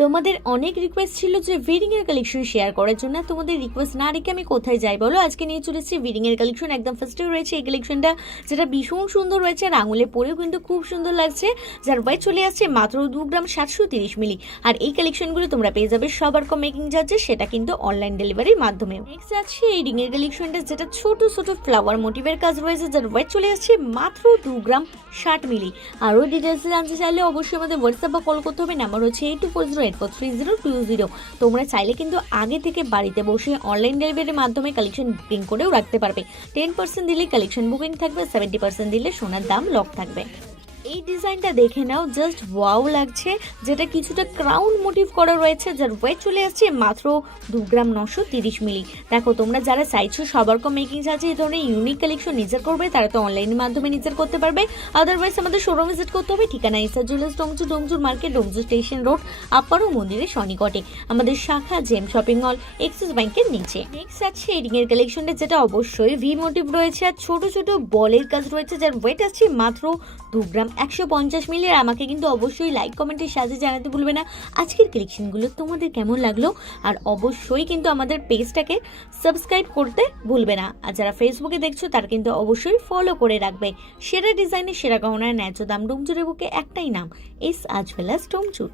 তোমাদের অনেক রিকোয়েস্ট ছিল যে ওয়েডিং এর কালেকশন শেয়ার করার জন্য। তোমাদের রিকোয়েস্ট না রেখে আমি কোথায় যাই বলো? আজকে নিয়ে চলেছি ওয়েডিং এর কালেকশন। একদম ফার্স্টে রয়েছে এই কালেকশনটা, যেটা ভীষণ সুন্দর রয়েছে আর আঙুলে পরেও কিন্তু খুব সুন্দর লাগছে, যার ওয়েট চলে আসছে মাত্র 2 গ্রাম 730 মিলি। আর এই কালেকশনগুলো তোমরা পেয়ে যাবে সবার কম মেকিং চার্জে, সেটা কিন্তু অনলাইন ডেলিভারির মাধ্যমে। নেক্সট আছে এই রিং এর কালেকশনটা, যেটা ছোট ছোট ফ্লাওয়ার মোটিভের কাজ রয়েছে, যার ওয়েট চলে আসছে মাত্র 2 গ্রাম 60 মিলি। আরও ডিটেলস জানতে চাইলে অবশ্যই আমাদের হোয়াটসঅ্যাপ বা কল করতে হবে। নাম্বার হচ্ছে 8240843020। তোমরা চাইলে কিন্তু আগে থেকে বাড়িতে বসে অনলাইন ডেলিভারির মাধ্যমে কালেকশন বুকিং করেও রাখতে পারবে। 10% দিলে কালেকশন বুকিং থাকবে, 70% দিলে সোনার দাম লক থাকবে। এই ডিজাইনটা দেখে নাও, জাস্ট ওয়াও লাগছে, যেটা কিছুটা ক্রাউন মোটিভ করা রয়েছে, যার ওয়েট চলে আসছে মাত্র 2 গ্রাম 930 মিলি। দেখো, তোমরা যারা চাইছো সবার কম মেকিং চার্জে এই ধরনের ইউনিক কালেকশন নিজের করবে, তারা তো অনলাইনের মাধ্যমে নিজের করতে পারবে। আদারওয়াইজ আমাদের শোরুম ভিজিট করতে হবে। ঠিকানা Isa jewellers, Domjur market, Domjur station road, আপারো মন্দিরের সনিকটে। আমাদের শাখা জেম শপিং মল, এক্সিস ব্যাংকের নিচে। নেক্সট আছে এই রিং এর কালেকশনটা, যেটা অবশ্যই ভি মোটিভ রয়েছে আর ছোট ছোট বলের কাজ রয়েছে, যার ওয়েট আছে মাত্র 2 গ্রাম 150 মিলি। আর আমাকে কিন্তু অবশ্যই লাইক কমেন্টের সাথে জানাতে ভুলবে না আজকের কালেকশনগুলো তোমাদের কেমন লাগলো। আর অবশ্যই কিন্তু আমাদের পেজটাকে সাবস্ক্রাইব করতে ভুলবে না। আর যারা ফেসবুকে দেখছো তারা কিন্তু অবশ্যই ফলো করে রাখবে। সেরা ডিজাইনের সেরা গহনার ন্যায্য দাম, ডোমজুরের বুকে একটাই নাম, এস আজ ওয়েল অ্যাজ ডোমজুর।